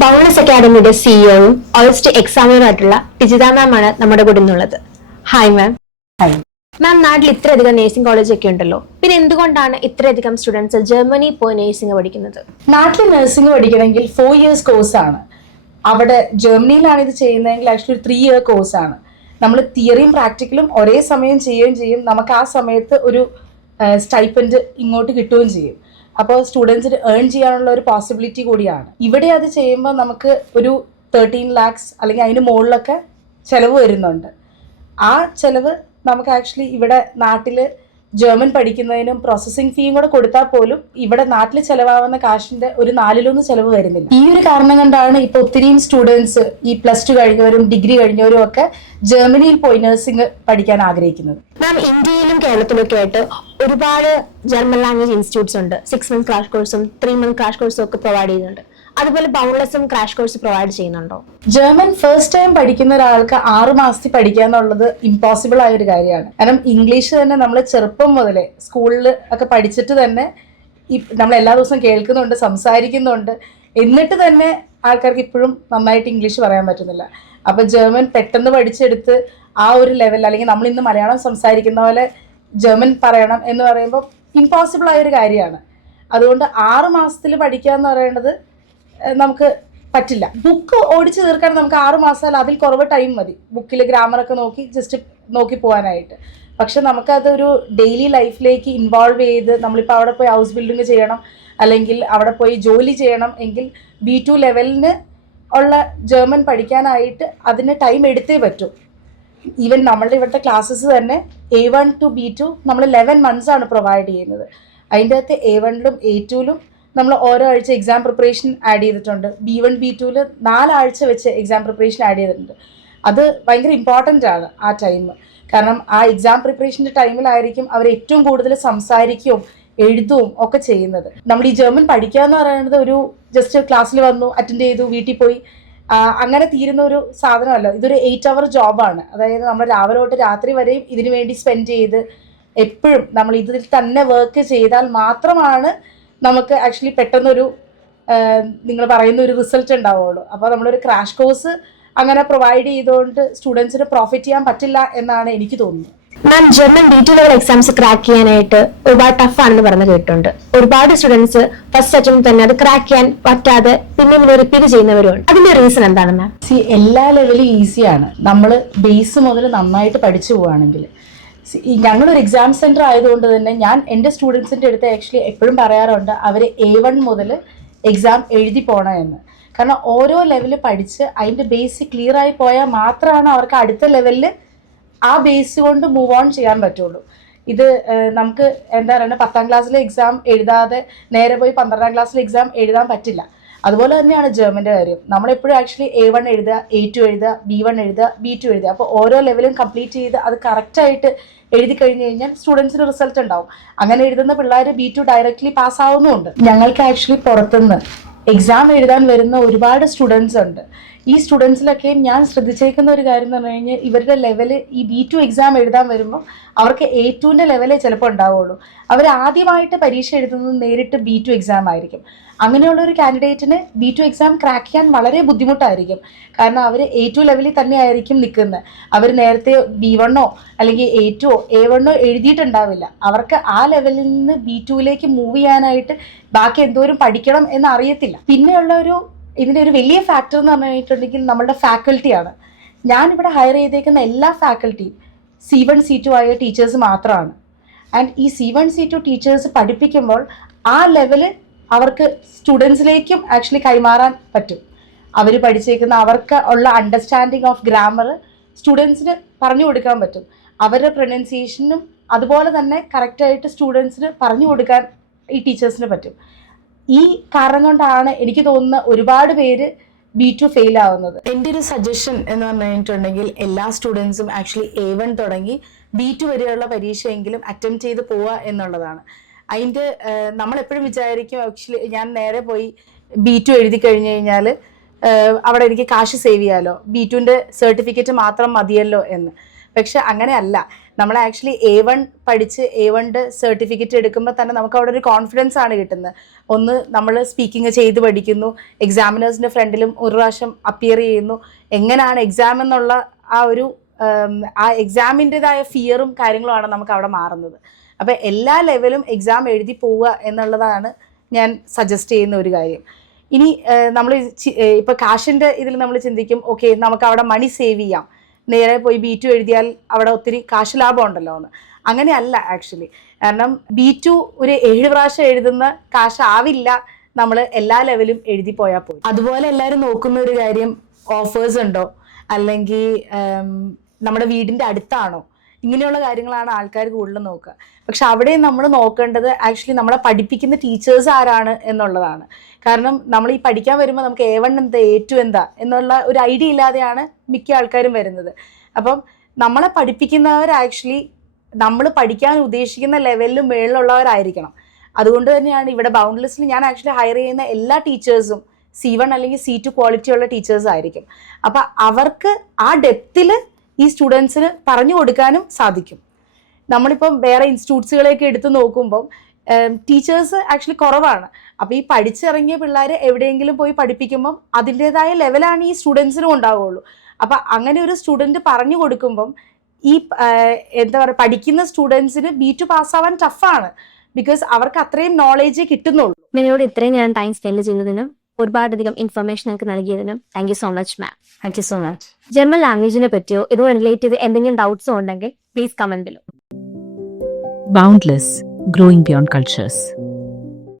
ബൗൺലെസ് അക്കാഡമിയുടെ സിഇഒയും ഓൾസ്റ്റ് എക്സാമിനറായിട്ടുള്ള ടിജിത മാം ആണ് നമ്മുടെ കൂടെ നിന്നുള്ളത്. Hi ma'am. ഹായ് മാം, നാട്ടിൽ ഇത്രയധികം നേഴ്സിംഗ് കോളേജ് ഒക്കെ ഉണ്ടല്ലോ, പിന്നെ എന്തുകൊണ്ടാണ് ഇത്രയധികം സ്റ്റുഡൻസ് ജർമ്മനി പോയി നേഴ്സിംഗ് പഠിക്കുന്നത്? നാട്ടിൽ നഴ്സിംഗ് പഠിക്കണമെങ്കിൽ 4 years കോഴ്സാണ്. അവിടെ ജർമ്മനിയിലാണ് ഇത് ചെയ്യുന്നതെങ്കിൽ ആക്ച്വലി ഒരു 3 year കോഴ്സാണ്. നമ്മൾ തിയറിയും പ്രാക്ടിക്കലും ഒരേ സമയം ചെയ്യുകയും ചെയ്യും. നമുക്ക് ആ സമയത്ത് ഒരു സ്റ്റൈപ്പൻഡ് ഇങ്ങോട്ട് കിട്ടുകയും ചെയ്യും. അപ്പോൾ സ്റ്റുഡൻസിന് ഏൺ ചെയ്യാനുള്ള ഒരു പോസിബിലിറ്റി കൂടിയാണ്. ഇവിടെ അത് ചെയ്യുമ്പോൾ നമുക്ക് ഒരു 13 lakhs അല്ലെങ്കിൽ അതിന് മുകളിലൊക്കെ ചിലവ് വരുന്നുണ്ട്. ആ ചിലവ് നമുക്ക് ആക്ച്വലി ഇവിടെ നാട്ടിൽ ജർമ്മൻ പഠിക്കുന്നതിനും പ്രോസസ്സിംഗ് ഫീയും കൂടെ കൊടുത്താൽ പോലും ഇവിടെ നാട്ടിൽ ചിലവാകുന്ന കാശിന്റെ ഒരു 4-1 ചിലവ് വരുന്നില്ല. ഈ ഒരു കാരണം കൊണ്ടാണ് ഇപ്പൊ ഒത്തിരിയും സ്റ്റുഡൻസ് ഈ +2 കഴിഞ്ഞവരും ഡിഗ്രി കഴിഞ്ഞവരും ഒക്കെ ജർമ്മനിയിൽ പോയി നഴ്സിംഗ് പഠിക്കാൻ ആഗ്രഹിക്കുന്നത്. മാം, ഇന്ത്യയിലും കേരളത്തിലും ഒക്കെ ആയിട്ട് ഒരുപാട് ജർമ്മൻ ലാംഗ്വേജ് ഇൻസ്റ്റിറ്റ്യൂട്ട്സ് ഉണ്ട്. 6 month ക്രാഷ് കോഴ്സും 3 month ക്രാഷ് കോഴ്സും ഒക്കെ പ്രൊവൈഡ് ചെയ്യുന്നുണ്ട്. അതുപോലെ ബൗൺലെസ്സും ക്രാഷ് കോഴ്സ് പ്രൊവൈഡ് ചെയ്യുന്നുണ്ടോ? ജർമ്മൻ ഫസ്റ്റ് ടൈം പഠിക്കുന്ന ഒരാൾക്ക് 6 മാസത്തിൽ പഠിക്കുക എന്നുള്ളത് ഇമ്പോസിബിൾ ആയ ഒരു കാര്യമാണ്. കാരണം ഇംഗ്ലീഷ് തന്നെ നമ്മൾ ചെറുപ്പം മുതലേ സ്കൂളിൽ ഒക്കെ പഠിച്ചിട്ട് തന്നെ നമ്മൾ എല്ലാ ദിവസവും കേൾക്കുന്നുണ്ട്, സംസാരിക്കുന്നുണ്ട്. എന്നിട്ട് തന്നെ ആൾക്കാർക്ക് ഇപ്പോഴും നന്നായിട്ട് ഇംഗ്ലീഷ് പറയാൻ പറ്റുന്നില്ല. അപ്പോൾ ജർമ്മൻ പെട്ടെന്ന് പഠിച്ചെടുത്ത് ആ ഒരു ലെവൽ, അല്ലെങ്കിൽ നമ്മൾ ഇന്ന് മലയാളം സംസാരിക്കുന്ന പോലെ ജർമ്മൻ പറയണം എന്ന് പറയുമ്പോൾ ഇമ്പോസിബിൾ ആയ ഒരു കാര്യമാണ്. അതുകൊണ്ട് 6 മാസത്തിൽ പഠിക്കുക എന്ന് പറയുന്നത് നമുക്ക് പറ്റില്ല. ബുക്ക് ഓടിച്ചു തീർക്കാൻ നമുക്ക് 6 മാസം അതിൽ കുറവ് ടൈം മതി, ബുക്കിൽ ഗ്രാമറൊക്കെ നോക്കി ജസ്റ്റ് നോക്കി പോകാനായിട്ട്. പക്ഷെ നമുക്കതൊരു ഡെയിലി ലൈഫിലേക്ക് ഇൻവോൾവ് ചെയ്ത് നമ്മളിപ്പോൾ അവിടെ പോയി ഹൗസ് ബിൽഡിങ് ചെയ്യണം, അല്ലെങ്കിൽ അവിടെ പോയി ജോലി ചെയ്യണം എങ്കിൽ B2 ലെവലിന് ഉള്ള ജർമ്മൻ പഠിക്കാനായിട്ട് അതിന് ടൈം എടുത്തേ പറ്റൂ. ഈവൻ നമ്മളുടെ ഇവിടുത്തെ ക്ലാസ്സസ് തന്നെ A1 to B2 നമ്മൾ 11 months ആണ് പ്രൊവൈഡ് ചെയ്യുന്നത്. അതിൻ്റെ അകത്ത് A1-ലും A2-ലും നമ്മൾ ഓരോ ആഴ്ച എക്സാം പ്രിപ്പറേഷൻ ആഡ് ചെയ്തിട്ടുണ്ട്. B1 B2-ൽ 4 ആഴ്ച വെച്ച് എക്സാം പ്രിപ്പറേഷൻ ആഡ് ചെയ്തിട്ടുണ്ട്. അത് ഭയങ്കര ഇമ്പോർട്ടൻ്റ് ആണ് ആ ടൈം. കാരണം ആ എക്സാം പ്രിപ്പറേഷൻ്റെ ടൈമിലായിരിക്കും അവർ ഏറ്റവും കൂടുതൽ സംസാരിക്കുകയും എഴുതുകയും ഒക്കെ ചെയ്യുന്നത്. നമ്മൾ ഈ ജർമ്മൻ പഠിക്കുക എന്ന് പറയുന്നത് ഒരു ജസ്റ്റ് ക്ലാസ്സിൽ വന്നു, അറ്റൻഡ് ചെയ്തു, വീട്ടിൽ പോയി അങ്ങനെ തീരുന്ന ഒരു സാധനമല്ല. ഇതൊരു 8 hour ജോബാണ്. അതായത് നമ്മൾ രാവിലെ തൊട്ട് രാത്രി വരെയും ഇതിനു വേണ്ടി സ്പെൻഡ് ചെയ്ത് എപ്പോഴും നമ്മൾ ഇതിൽ തന്നെ വർക്ക് ചെയ്താൽ മാത്രമാണ് നമുക്ക് ആക്ച്വലി പെട്ടെന്നൊരു നിങ്ങൾ പറയുന്ന ഒരു റിസൾട്ട് ഉണ്ടാവുള്ളൂ. അപ്പോൾ നമ്മളൊരു ക്രാഷ് കോഴ്സ് അങ്ങനെ പ്രൊവൈഡ് ചെയ്തുകൊണ്ട് സ്റ്റുഡൻസിന് പ്രോഫിറ്റ് ചെയ്യാൻ പറ്റില്ല എന്നാണ് എനിക്ക് തോന്നുന്നത്. Ma'am, German B2 level exams crack ചെയ്യാനായിട്ട് ഒരുപാട് ടഫ് ആണെന്ന് പറഞ്ഞു കേട്ടിട്ടുണ്ട്. ഒരുപാട് സ്റ്റുഡൻസ് ഫസ്റ്റ് അറ്റംപ്റ്റ് തന്നെ അത് ക്രാക്ക് ചെയ്യാൻ പറ്റാതെ പിന്നെ റിപ്പീറ്റ് ചെയ്യുന്നവരുണ്ട്. അതിന്റെ റീസൺ എന്താണ് മാം? എല്ലാ ലെവലും ഈസിയാണ് നമ്മൾ ബേസ് മുതൽ നന്നായിട്ട് പഠിച്ചു പോവുകയാണെങ്കിൽ. ഞങ്ങളൊരു എക്സാം സെൻറ്റർ ആയതുകൊണ്ട് തന്നെ ഞാൻ എൻ്റെ സ്റ്റുഡൻസിൻ്റെ അടുത്ത് ആക്ച്വലി എപ്പോഴും പറയാറുണ്ട് അവർ A1 മുതൽ എക്സാം എഴുതി പോകണം എന്ന്. കാരണം ഓരോ ലെവൽ പഠിച്ച് അതിൻ്റെ ബേസ് ക്ലിയർ ആയി പോയാൽ മാത്രമാണ് അവർക്ക് അടുത്ത ലെവലിൽ ആ ബേസ് കൊണ്ട് മൂവ് ഓൺ ചെയ്യാൻ പറ്റുള്ളൂ. ഇത് നമുക്ക് എന്താ പറയുക, 10ാം ക്ലാസ്സിലെ എക്സാം എഴുതാതെ നേരെ പോയി 12ാം ക്ലാസ്സിലെ എക്സാം എഴുതാൻ പറ്റില്ല. അതുപോലെ തന്നെയാണ് ജർമ്മൻ്റെ കാര്യം. നമ്മളെപ്പോഴും ആക്ച്വലി A1 എഴുതുക, A2 എഴുതുക, B1 എഴുതുക, B2 എഴുതുക. അപ്പോൾ ഓരോ ലെവലും കംപ്ലീറ്റ് ചെയ്ത് അത് കറക്റ്റായിട്ട് എഴുതി കഴിഞ്ഞ് കഴിഞ്ഞാൽ സ്റ്റുഡൻസിന് റിസൾട്ട് ഉണ്ടാവും. അങ്ങനെ എഴുതുന്ന പിള്ളേർ B2 ഡയറക്റ്റ്ലി പാസ്സാവുന്നുമുണ്ട്. ഞങ്ങൾക്ക് ആക്ച്വലി പുറത്തുനിന്ന് എക്സാം എഴുതാൻ വരുന്ന ഒരുപാട് സ്റ്റുഡൻസ് ഉണ്ട്. ഈ സ്റ്റുഡൻസിലൊക്കെ ഞാൻ ശ്രദ്ധിച്ചേക്കുന്ന ഒരു കാര്യം എന്ന് പറഞ്ഞു കഴിഞ്ഞാൽ ഇവരുടെ ലെവല് ഈ B2 എക്സാം എഴുതാൻ വരുമ്പോൾ അവർക്ക് A2-ൻ്റെ ലെവലേ ചിലപ്പോൾ ഉണ്ടാവുള്ളൂ. അവർ ആദ്യമായിട്ട് പരീക്ഷ എഴുതുന്നത് നേരിട്ട് B2 എക്സാം ആയിരിക്കും. അങ്ങനെയുള്ള ഒരു കാൻഡിഡേറ്റിന് B2 എക്സാം ക്രാക്ക് ചെയ്യാൻ വളരെ ബുദ്ധിമുട്ടായിരിക്കും. കാരണം അവർ A2 ലെവലിൽ തന്നെ ആയിരിക്കും നിൽക്കുന്നത്. അവർ നേരത്തെ B1-ഓ അല്ലെങ്കിൽ A2-ഓ A1-ഓ എഴുതിയിട്ടുണ്ടാവില്ല. അവർക്ക് ആ ലെവലിൽ നിന്ന് B2-ലേക്ക് മൂവ് ചെയ്യാനായിട്ട് ബാക്കി എന്തോരം പഠിക്കണം എന്ന് അറിയത്തില്ല. പിന്നെയുള്ള ഇതിൻ്റെ ഒരു വലിയ ഫാക്ടർ എന്ന് പറഞ്ഞിട്ടുണ്ടെങ്കിൽ നമ്മളുടെ ഫാക്കൽറ്റിയാണ്. ഞാനിവിടെ ഹയർ ചെയ്തേക്കുന്ന എല്ലാ ഫാക്കൽറ്റിയും C1 C2 ആയ ടീച്ചേഴ്സ് മാത്രമാണ്. ആൻഡ് ഈ C1 C2 ടീച്ചേഴ്സ് പഠിപ്പിക്കുമ്പോൾ ആ ലെവല് അവർക്ക് സ്റ്റുഡൻസിലേക്കും ആക്ച്വലി കൈമാറാൻ പറ്റും. അവർ പഠിച്ചേക്കുന്ന അവർക്ക് ഉള്ള അണ്ടർസ്റ്റാൻഡിങ് ഓഫ് ഗ്രാമർ സ്റ്റുഡൻസിന് പറഞ്ഞു കൊടുക്കാൻ പറ്റും. അവരുടെ പ്രൊനൗൺസിയേഷനും അതുപോലെ തന്നെ കറക്റ്റായിട്ട് സ്റ്റുഡൻസിന് പറഞ്ഞു കൊടുക്കാൻ ഈ ടീച്ചേഴ്സിന് പറ്റും. ഈ കാരണം കൊണ്ടാണ് എനിക്ക് തോന്നുന്ന ഒരുപാട് പേര് B2 ഫെയിൽ ആവുന്നത്. എൻ്റെ ഒരു സജഷൻ എന്ന് പറഞ്ഞിട്ടുണ്ടെങ്കിൽ എല്ലാ സ്റ്റുഡൻസും ആക്ച്വലി A1 തുടങ്ങി B2 വരെയുള്ള പരീക്ഷയെങ്കിലും അറ്റംപ്റ്റ് ചെയ്ത് പോവുക എന്നുള്ളതാണ്. അതിൻ്റെ നമ്മളെപ്പോഴും വിചാരിക്കും ആക്ച്വലി ഞാൻ നേരെ പോയി B2 എഴുതി കഴിഞ്ഞ് കഴിഞ്ഞാൽ അവിടെ എനിക്ക് കാശ് സേവ് ചെയ്യാമല്ലോ, B2-ൻ്റെ സർട്ടിഫിക്കറ്റ് മാത്രം മതിയല്ലോ എന്ന്. പക്ഷെ അങ്ങനെയല്ല. നമ്മൾ ആക്ച്വലി A1 പഠിച്ച് A1 സർട്ടിഫിക്കറ്റ് എടുക്കുമ്പോൾ തന്നെ നമുക്ക് അവിടെ ഒരു കോൺഫിഡൻസ് ആണ് കിട്ടുന്നത്. ഒന്ന്, നമ്മൾ സ്പീക്കിംഗ് ചെയ്ത് പഠിക്കുന്നു, എക്സാമിനേഴ്സിൻ്റെ ഫ്രണ്ടിലും ഒരു പ്രാവശ്യം അപ്പിയർ ചെയ്യുന്നു, എങ്ങനെയാണ് എക്സാം എന്നുള്ള ആ എക്സാമിൻ്റെതായ ഫിയറും കാര്യങ്ങളുമാണ് നമുക്ക് അവിടെ മാറുന്നത്. അപ്പോൾ എല്ലാ ലെവലും എക്സാം എഴുതി പോവുക എന്നുള്ളതാണ് ഞാൻ സജസ്റ്റ് ചെയ്യുന്ന ഒരു കാര്യം. ഇനി നമ്മൾ ഇപ്പോൾ കാശിൻ്റെ ഇതിൽ നമ്മൾ ചിന്തിക്കും, ഓക്കെ നമുക്ക് അവിടെ മണി സേവ് ചെയ്യാം, നേരെ പോയി B2 എഴുതിയാൽ അവിടെ ഒത്തിരി കാശ് ലാഭം ഉണ്ടല്ലോ എന്ന്. അങ്ങനെയല്ല ആക്ച്വലി. കാരണം B2 ഒരു 7 പ്രാവശ്യം എഴുതുന്ന കാശാവില്ല നമ്മൾ എല്ലാ ലെവലും എഴുതി പോയാൽ പോയി. അതുപോലെ എല്ലാവരും നോക്കുന്ന ഒരു കാര്യം, ഓഫേഴ്സ് ഉണ്ടോ, അല്ലെങ്കിൽ നമ്മുടെ വീടിൻ്റെ അടുത്താണോ, ഇങ്ങനെയുള്ള കാര്യങ്ങളാണ് ആൾക്കാർ കൂടുതലും നോക്കുക. പക്ഷെ അവിടെ നമ്മൾ നോക്കേണ്ടത് ആക്ച്വലി നമ്മളെ പഠിപ്പിക്കുന്ന ടീച്ചേഴ്സ് ആരാണ് എന്നുള്ളതാണ്. കാരണം നമ്മൾ ഈ പഠിക്കാൻ വരുമ്പോൾ നമുക്ക് A1 എന്താ A2 എന്താ എന്നുള്ള ഒരു ഐഡിയ ഇല്ലാതെയാണ് മിക്ക ആൾക്കാരും വരുന്നത്. അപ്പം നമ്മളെ പഠിപ്പിക്കുന്നവർ ആക്ച്വലി നമ്മൾ പഠിക്കാൻ ഉദ്ദേശിക്കുന്ന ലെവലിലും മേളിലുള്ളവരായിരിക്കണം. അതുകൊണ്ട് തന്നെയാണ് ഇവിടെ ബൗണ്ട്ലെസ്സിൽ ഞാൻ ആക്ച്വലി ഹയർ ചെയ്യുന്ന എല്ലാ ടീച്ചേഴ്സും C1 അല്ലെങ്കിൽ C2 ക്വാളിറ്റി ഉള്ള ടീച്ചേഴ്സ് ആയിരിക്കും. അപ്പം അവർക്ക് ആ ഡെപ്തിൽ ഈ സ്റ്റുഡൻസിന് പറഞ്ഞു കൊടുക്കാനും സാധിക്കും. നമ്മളിപ്പം വേറെ ഇൻസ്റ്റിറ്റ്യൂട്ട്സുകളെയൊക്കെ എടുത്ത് നോക്കുമ്പം ടീച്ചേഴ്സ് ആക്ച്വലി കുറവാണ്. അപ്പോൾ ഈ പഠിച്ചിറങ്ങിയ പിള്ളേർ എവിടെയെങ്കിലും പോയി പഠിപ്പിക്കുമ്പം അതിൻ്റെതായ ലെവലാണ് ഈ സ്റ്റുഡൻസിനും ഉണ്ടാവുകയുള്ളൂ. അപ്പം അങ്ങനെ ഒരു സ്റ്റുഡൻറ്റ് പറഞ്ഞു കൊടുക്കുമ്പം ഈ എന്താ പറയുക, പഠിക്കുന്ന സ്റ്റുഡൻസിന് B2 പാസ്സാവാൻ ടഫാണ്. ബിക്കോസ് അവർക്ക് അത്രയും നോളേജ് കിട്ടുന്നുള്ളൂ. നിങ്ങളോട് ഇത്രയും ഞാൻ ടൈം സ്പെൻഡ് ചെയ്യുന്നതിനും ഒരുപാടധികം ഇൻഫർമേഷൻ എനിക്ക് നൽകിയതിനും thank you so much ma'am. Thank you so much. German ലാംഗ്വേജിനെ പറ്റിയോ ഇതുമായി റിലേറ്റ് ചെയ്ത് എന്തെങ്കിലും ഡൗട്ട്സോ ഉണ്ടെങ്കിൽ please comment below. Boundless, growing beyond cultures.